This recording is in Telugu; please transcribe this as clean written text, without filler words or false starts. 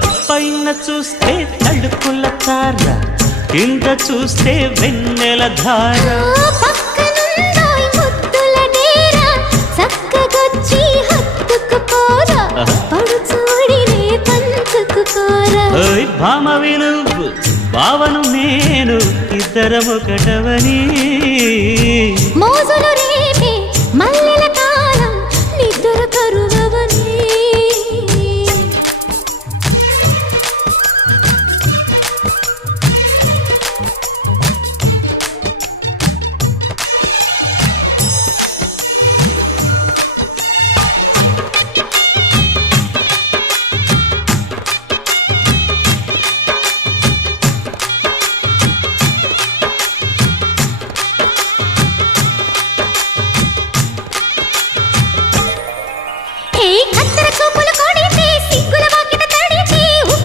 పైన చూస్తే తడుకుల తార, కింద చూస్తే వెన్నెల ధార. పక్కనుందోయ్ ముద్దుల డేరా, చక్కగొచ్చి హత్తుకుపోరా, పడుచూడినే పంచుకుపోరా. భామ విలువు భావను నేను ఇద్దరమొకటవని మోజులు రేపే మల్ల